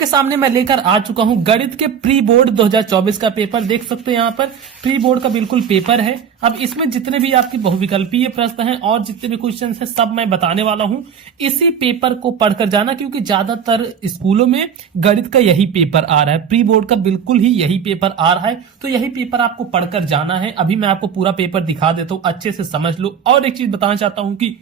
आपके सामने मैं लेकर आ चुका हूं गणित के प्री बोर्ड 2024 का पेपर। देख सकते हैं यहाँ पर प्री बोर्ड का बिल्कुल पेपर है। अब इसमें जितने भी आपकी बहुविकल्पीय प्रश्न हैं और जितने भी क्वेश्चन हैं सब मैं बताने वाला हूं। इसी पेपर को पढ़कर जाना, क्योंकि ज्यादातर स्कूलों में गणित का यही पेपर आ रहा है, प्री बोर्ड का बिल्कुल ही यही पेपर आ रहा है। तो यही पेपर आपको पढ़कर जाना है। अभी मैं आपको पूरा पेपर दिखा देता हूं, अच्छे से समझ लो। और एक चीज बताना चाहता हूं कि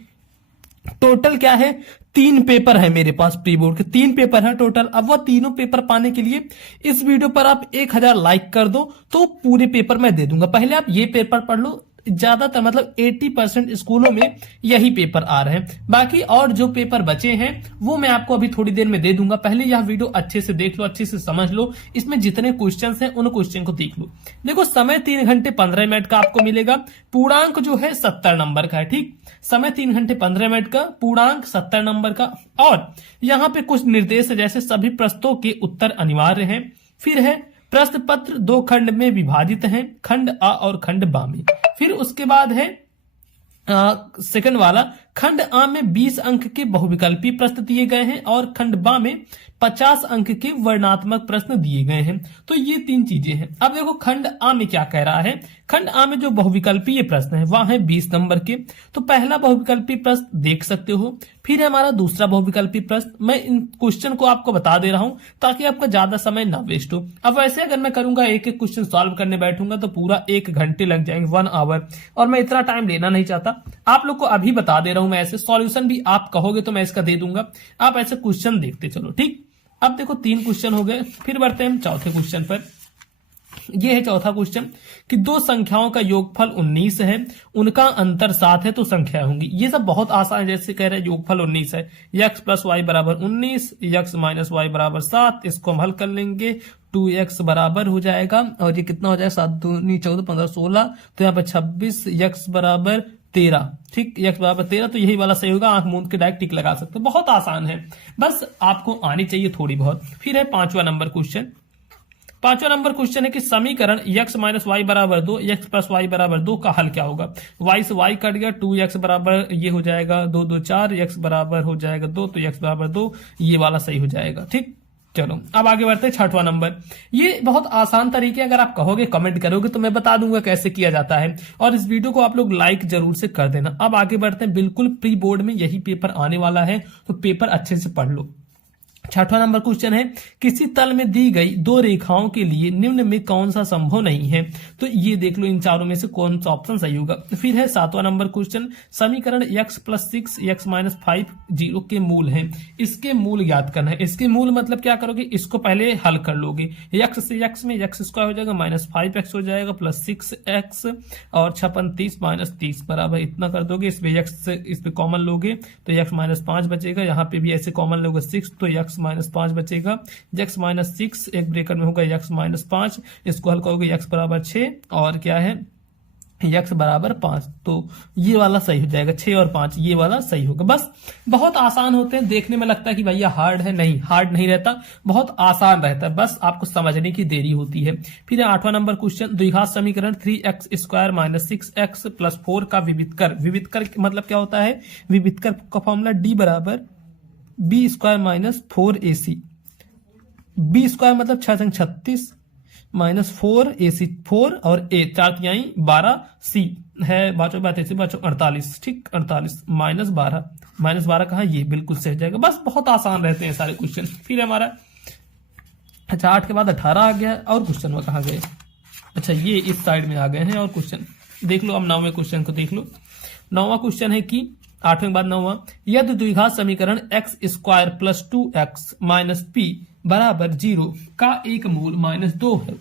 टोटल क्या है, 3 पेपर है मेरे पास, प्री बोर्ड के 3 पेपर है टोटल। अब वो तीनों पेपर पाने के लिए इस वीडियो पर आप 1000 लाइक कर दो तो पूरे पेपर मैं दे दूंगा। पहले आप ये पेपर पढ़ लो। ज्यादातर मतलब 80% स्कूलों में यही पेपर आ रहे हैं। बाकी और जो पेपर बचे हैं वो मैं आपको अभी थोड़ी देर में दे दूंगा। पहले यह वीडियो अच्छे से देख लो, अच्छे से समझ लो। इसमें जितने क्वेश्चन हैं उन क्वेश्चन को देख लो। देखो, समय 3 घंटे 15 मिनट का आपको मिलेगा। पूर्णांक जो है 70 नंबर का है। ठीक, समय 3 घंटे 15 मिनट का, पूर्णांक 70 नंबर का। और यहां पे कुछ निर्देश है, जैसे सभी प्रश्नों के उत्तर अनिवार्य हैं। फिर है प्रश्न पत्र 2 खंड में विभाजित हैं, खंड अ और खंड ब में। फिर उसके बाद है सेकंड वाला, खंड आ में 20 अंक के बहुविकल्पी प्रश्न दिए गए हैं और खंड बा में 50 अंक के वर्णात्मक प्रश्न दिए गए हैं। तो ये 3 चीजें हैं। अब देखो खंड आ में क्या कह रहा है। खंड आ में जो बहुविकल्पीय प्रश्न है वह है 20 नंबर के। तो पहला बहुविकल्पी प्रश्न देख सकते हो। फिर हमारा दूसरा बहुविकल्पी प्रश्न, मैं इन क्वेश्चन को आपको बता दे रहा हूं ताकि आपका ज्यादा समय ना वेस्ट हो। अब वैसे अगर मैं करूंगा एक एक क्वेश्चन सॉल्व करने बैठूंगा तो पूरा 1 घंटे लग जाएंगे, 1 आवर, और मैं इतना टाइम लेना नहीं चाहता। आप लोग को अभी बता दे रहा हूं मैं, ऐसे सॉल्यूशन भी आप कहोगे तो मैं इसका दे दूंगा। आप ऐसे क्वेश्चन देखते चलो। ठीक, अब देखो 3 क्वेश्चन हो गए। फिर बढ़ते हैं हम चौथे क्वेश्चन पर। यह है चौथा क्वेश्चन कि 2 संख्याओं का योगफल 19 है, उनका अंतर 7 है, तो संख्या होंगी। ये सब बहुत आसान है। जैसे कह रहे हैं योगफल 19 है, x + y = 19, x - y = 7। इसको हम हल कर लेंगे, 2x बराबर हो जाएगा, और ये कितना हो जाएगा, 7 × 2 = 14, 15 × 16, तो यहाँ पर 26, x = 13। ठीक, x = 13, तो यही वाला सही होगा। आंख मूंद के डायरेक्ट टिक लगा सकते हो। बहुत आसान है, बस आपको आनी चाहिए थोड़ी बहुत। फिर है 5वां नंबर क्वेश्चन। 5वां नंबर क्वेश्चन है कि समीकरण x - y = 2, x + y = 2 का हल क्या होगा। y से y कट गया, 2x बराबर ये हो जाएगा 2 2 4, x बराबर हो जाएगा 2, तो x = 2, ये वाला सही हो जाएगा। ठीक, चलो अब आगे बढ़ते हैं 6वां नंबर। ये बहुत आसान तरीके, अगर आप कहोगे कमेंट करोगे तो मैं बता दूंगा कैसे किया जाता है। और इस वीडियो को आप लोग लाइक जरूर से कर देना। अब आगे बढ़ते हैं, बिल्कुल प्री बोर्ड में यही पेपर आने वाला है, तो पेपर अच्छे से पढ़ लो। 6वां नंबर क्वेश्चन है, किसी तल में दी गई 2 रेखाओं के लिए निम्न में कौन सा संभव नहीं है। तो ये देख लो इन चारों में से कौन सा ऑप्शन सही होगा। फिर है 7वां नंबर क्वेश्चन, समीकरण x + 6 x - 5 0 के मूल हैं। इसके मूल ज्ञात करना है। इसके मूल मतलब क्या करोगे, इसको पहले हल कर लोगे। x से x में x² हो जाएगा, -5x हो जाएगा, +6x, और 56 30 -30 बराबर इतना कर दोगे। इसमें x इस पे कॉमन लोगे तो x - 5 बचेगा। यहाँ पे भी ऐसे कॉमन लोगे 6, तो x - 5 बचेगा। x - 6 एक ब्रेकर में होगा x - 5, इसको हल करोगे x = 6, और क्या है x = 5, तो ये वाला सही हो जाएगा। 6 और 5 ये वाला सही होगा। बस बहुत आसान होते हैं। देखने में लगता है कि भैया हार्ड है, नहीं, हार्ड नहीं रहता, बहुत आसान रहता है, बस आपको समझने की देरी होती है। फिर 8वां नंबर क्वेश्चन, द्विघात समीकरण 3x² - 6x + 4 का विविध कर। विविध कर मतलब क्या होता है, विविध कर का formula d = b² - 4ac। b² मतलब 6 × 36 -4ac, 4 और a 4 × 12 c है, बाचो बात ऐसे बाचो 48। ठीक, 48 -12 कहा, ये बिल्कुल सही जाएगा। बस बहुत आसान रहते हैं सारे क्वेश्चन। फिर हमारा अच्छा 8 के बाद 18 आ गया, और क्वेश्चन में कहा गए, अच्छा ये इस साइड में आ गए हैं और क्वेश्चन देख लो। अब 9वें क्वेश्चन को देख लो। 9वां क्वेश्चन है कि 8वें के बाद 9वां, यदि द्विघात समीकरण x² + 2x - p = 0 का एक मूल -2 है,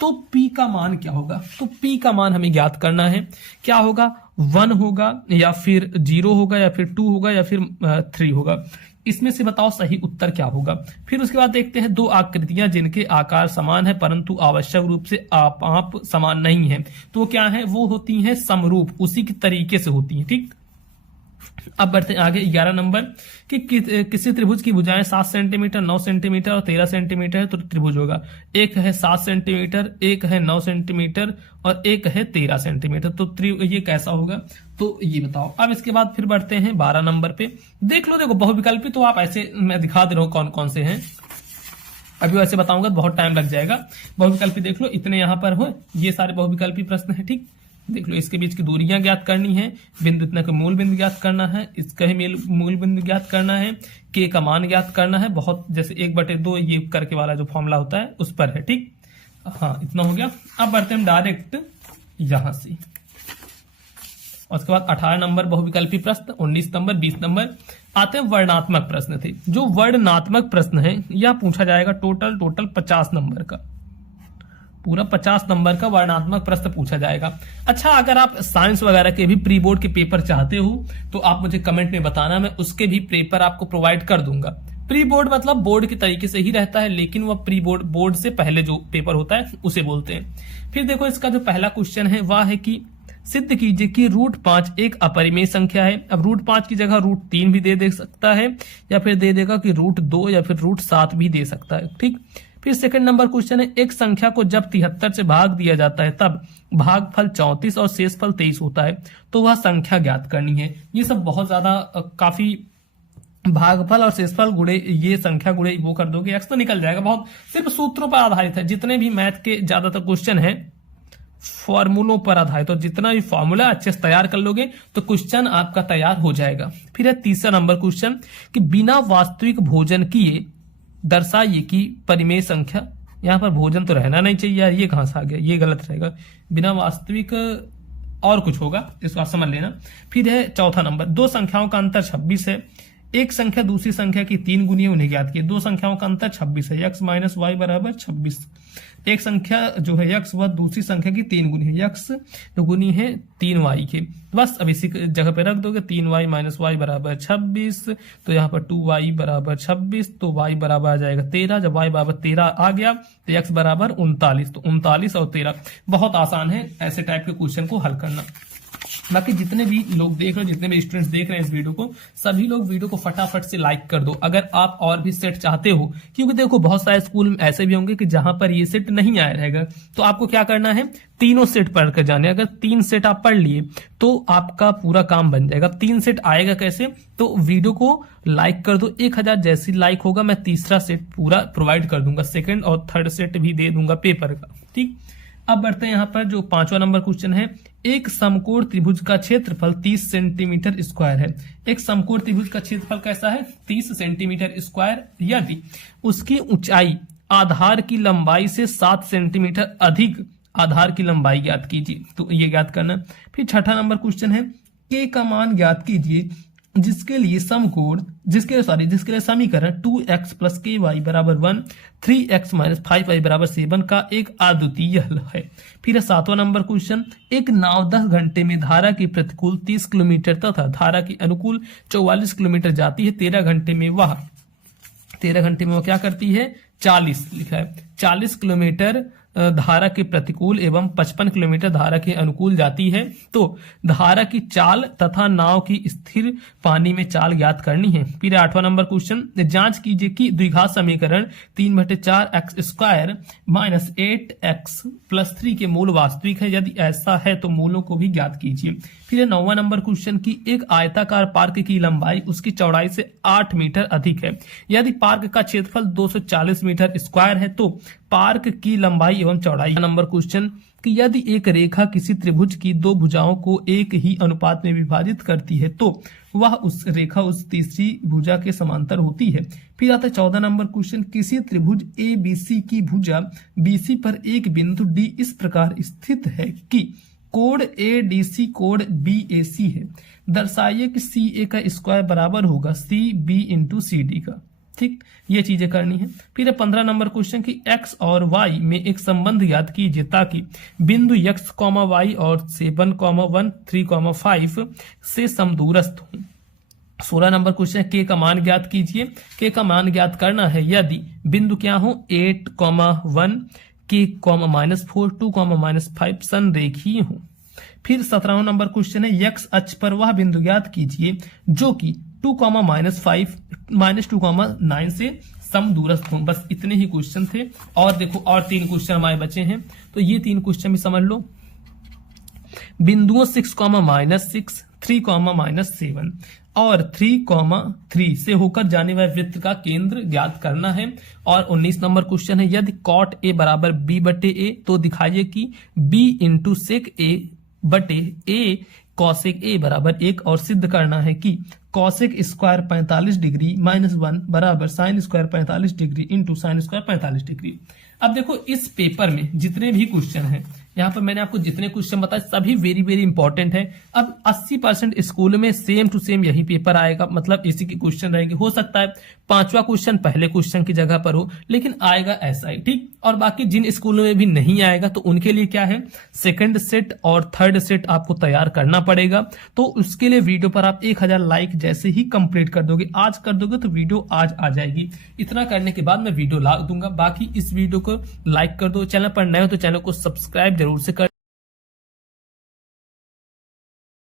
तो p का मान क्या होगा। तो p का मान हमें ज्ञात करना है। क्या होगा, 1 होगा, या फिर 0 होगा, या फिर 2 होगा, या फिर 3 होगा। इसमें से बताओ सही उत्तर क्या होगा। फिर उसके बाद देखते हैं 2 आकृतियां जिनके आकार समान है परंतु आवश्यक रूप से आप समान नहीं है। तो क्या है, वो होती हैं समरूप, उसी के तरीके से होती हैं। ठीक, अब बढ़ते हैं आगे 11 नंबर कि किसी त्रिभुज की भुजाएं 7 सेंटीमीटर, 9 सेंटीमीटर और 13 सेंटीमीटर है, तो त्रिभुज होगा। एक है 7 सेंटीमीटर, एक है 9 सेंटीमीटर और एक है 13 सेंटीमीटर, तो ये कैसा होगा, तो ये बताओ। अब इसके बाद फिर बढ़ते हैं 12 नंबर पे। देख लो, देखो बहुविकल्पी तो आप ऐसे मैं दिखा दे रहा हूं कौन कौन से हैं। अभी वैसे बताऊंगा तो बहुत टाइम लग जाएगा। बहुविकल्पी देख लो, इतने यहाँ पर हो, ये सारे बहुविकल्पी प्रश्न है। ठीक, देख लो, इसके बीच की दूरियां ज्ञात करनी है, बिंदु इतना का मूल बिंदु ज्ञात करना है, इसका ही मूल बिंदु ज्ञात करना है, के का मान ज्ञात करना है, बहुत जैसे 1/2 ये करके वाला जो फॉर्मूला होता है उस पर है। ठीक, हाँ इतना हो गया। अब बढ़ते हैं डायरेक्ट यहां से, उसके बाद 18 नंबर बहुविकल्पी प्रश्न, 19 नंबर, 20 नंबर आते हैं वर्णनात्मक प्रश्न थे। जो वर्णनात्मक प्रश्न है यह पूछा जाएगा टोटल 50 नंबर का, पूरा 50 नंबर का वर्णनात्मक प्रश्न पूछा जाएगा। अच्छा, अगर आप साइंस वगैरह के भी प्री बोर्ड के पेपर चाहते हो तो आप मुझे कमेंट में बताना, मैं उसके भी पेपर आपको प्रोवाइड कर दूंगा। प्री बोर्ड मतलब बोर्ड के तरीके से ही रहता है, लेकिन वह प्री बोर्ड से पहले जो पेपर होता है उसे बोलते हैं। फिर देखो, इसका जो पहला क्वेश्चन है वह है कि सिद्ध कीजिए कि √5 एक अपरिमेय संख्या है। अब √5 की जगह √3 भी दे सकता है, या फिर दे देगा कि √2 या फिर √7 भी दे सकता है। ठीक, फिर सेकंड नंबर क्वेश्चन है, एक संख्या को जब 73 से भाग दिया जाता है तब भागफल 34 और शेषफल 23 होता है, तो वह संख्या ज्ञात करनी है। ये सब बहुत ज्यादा काफी भागफल और शेषफल गुणे ये संख्या गुणे वो कर दोगे एक्स तो निकल जाएगा। बहुत सिर्फ सूत्रों पर आधारित है, जितने भी मैथ के ज्यादातर क्वेश्चन है फॉर्मूलों पर आधारित, तो जितना भी फॉर्मूला अच्छे से तैयार कर लोगे तो क्वेश्चन आपका तैयार हो जाएगा। फिर है तीसरा नंबर क्वेश्चन कि बिना वास्तविक भोजन किए दर्शाइए कि परिमेय संख्या। यहां पर भोजन तो रहना नहीं चाहिए यार, ये कहां से आ गया, ये गलत रहेगा, बिना वास्तविक और कुछ होगा, इसको आप समझ लेना। फिर है चौथा नंबर, दो संख्याओं का अंतर 26 है, एक संख्या दूसरी संख्या की 3 गुनी है, उन्हें ज्ञात किए। दो संख्याओं का अंतर 26 है, x माइनस वाई बराबर 26। एक संख्या जो है x वह दूसरी संख्या की 3 गुनी है, x जो गुनी है 3y के। बस अब इसी जगह पे रख दोगे, 3y माइनस वाई बराबर 26, तो यहाँ पर 2y बराबर 26, तो y बराबर आ जाएगा 13। जब y बराबर 13 आ गया तो x बराबर 39, तो 39 और 13। बहुत आसान है ऐसे टाइप के क्वेश्चन को हल करना। बाकी जितने भी लोग देख रहे हो, जितने भी स्टूडेंट्स देख रहे हैं इस वीडियो को, सभी लोग वीडियो को फटाफट से लाइक कर दो अगर आप और भी सेट चाहते हो, क्योंकि देखो बहुत सारे स्कूल में ऐसे भी होंगे कि जहां पर ये सेट नहीं आया रहेगा, तो आपको क्या करना है, तीनों सेट पढ़ कर जाने। अगर 3 सेट आप पढ़ लिए तो आपका पूरा काम बन जाएगा। 3 सेट आएगा कैसे, तो वीडियो को लाइक कर दो, 1000 जैसी लाइक होगा मैं तीसरा सेट पूरा प्रोवाइड कर दूंगा, सेकंड और थर्ड सेट भी दे दूंगा पेपर का। ठीक, अब बढ़ते हैं यहाँ पर जो 5वां नंबर क्वेश्चन है, एक समकोण त्रिभुज का क्षेत्रफल 30 सेंटीमीटर स्क्वायर है। एक समकोण त्रिभुज का क्षेत्रफल कैसा है, 30 सेंटीमीटर स्क्वायर, यदि उसकी ऊंचाई आधार की लंबाई से 7 सेंटीमीटर अधिक आधार की लंबाई ज्ञात कीजिए, तो ये ज्ञात करना। फिर 6ठा नंबर क्वेश्चन है, के का मान ज्ञात कीजिए जिसके लिए समीकरण 2x प्लस के वाई बराबर 1, 3x माइनस 5y बराबर 7 का एक अद्वितीय हल है। फिर 7वां नंबर क्वेश्चन, एक नाव 10 घंटे में धारा की प्रतिकूल 30 किलोमीटर तथा धारा की अनुकूल 44 किलोमीटर जाती है। 13 घंटे में वह क्या करती है, 40 लिखा है, 40 किलोमीटर धारा के प्रतिकूल एवं 55 किलोमीटर धारा के अनुकूल जाती है, तो धारा की चाल तथा नाव की स्थिर पानी में चाल ज्ञात करनी है। फिर 8वां नंबर क्वेश्चन, जांच कीजिए कि द्विघात समीकरण 3/4x square minus 8x plus 3 के मूल वास्तविक है, यदि ऐसा है तो मूलों को भी ज्ञात कीजिए। फिर 9वां नंबर क्वेश्चन की एक आयताकार पार्क की लंबाई उसकी चौड़ाई से 8 मीटर अधिक है, यदि पार्क का क्षेत्रफल 240 मीटर स्क्वायर है तो पार्क की लंबाई एवं चौड़ाई। नंबर क्वेश्चन कि यदि एक रेखा किसी त्रिभुज की 2 भुजाओं को एक ही अनुपात में विभाजित करती है तो वह उस रेखा उस तीसरी भुजा के समांतर होती है। फिर आता है 14 नंबर क्वेश्चन, किसी त्रिभुज ABC की भुजा BC पर एक बिंदु D इस प्रकार स्थित है कि कोण ADC कोण BAC है, दर्शाइए कि CA का स्क्वायर बराबर होगा CB इंटू CD का। ठीक, ये चीजें करनी है। फिर 15 नंबर क्वेश्चन की x और y में एक संबंध याद कीजिए ताकि बिंदु x, y और 7, 1, 3, 5 से समदूरस्थ हो। 16 नंबर क्वेश्चन, के का मान ज्ञात कीजिए। के का मान ज्ञात करना है यदि बिंदु क्या हो, 8, 1, के, -4, 2, -5 संरेखीय हो। फिर 17वां नंबर क्वेश्चन है, x अक्ष पर वह बिंदु ज्ञात कीजिए जो कि 2, -5, -2, 9 से समदूरस्थ हो। बस इतने ही क्वेश्चन थे, और देखो और 3 क्वेश्चन हमारे बचे हैं, तो ये 3 क्वेश्चन भी समझ लो। बिंदुओं 6, -6, 3, -7 और 3,3 से होकर जाने वाले वृत्त का केंद्र ज्ञात करना है। और 19 नंबर क्वेश्चन है, यदि कॉट ए बराबर बी बटे ए तो दिखाइए कि बी इंटू सेक ए बटे ए कॉसेक ए बराबर 1 और सिद्ध करना है कि कॉसेक स्क्वायर 45 डिग्री -1 बराबर sine square 45 degree into sine square 45 degree. अब देखो इस पेपर में जितने भी क्वेश्चन हैं, यहाँ पर मैंने आपको जितने क्वेश्चन बताए सभी वेरी वेरी इंपॉर्टेंट है। अब 80% स्कूल में सेम टू सेम यही पेपर आएगा, मतलब इसी के क्वेश्चन रहेंगे। हो सकता है 5वां क्वेश्चन पहले क्वेश्चन की जगह पर हो, लेकिन आएगा ऐसा ही, ठीक। और बाकी जिन स्कूलों में भी नहीं आएगा तो उनके लिए क्या है, सेकंड सेट और थर्ड सेट आपको तैयार करना पड़ेगा। तो उसके लिए वीडियो पर आप 1000 लाइक जैसे ही कंप्लीट कर दोगे, आज कर दोगे तो वीडियो आज आ जाएगी। इतना करने के बाद मैं वीडियो ला दूंगा। बाकी इस वीडियो को लाइक कर दो, चैनल पर नए हो तो चैनल को सब्सक्राइब जरूर से कर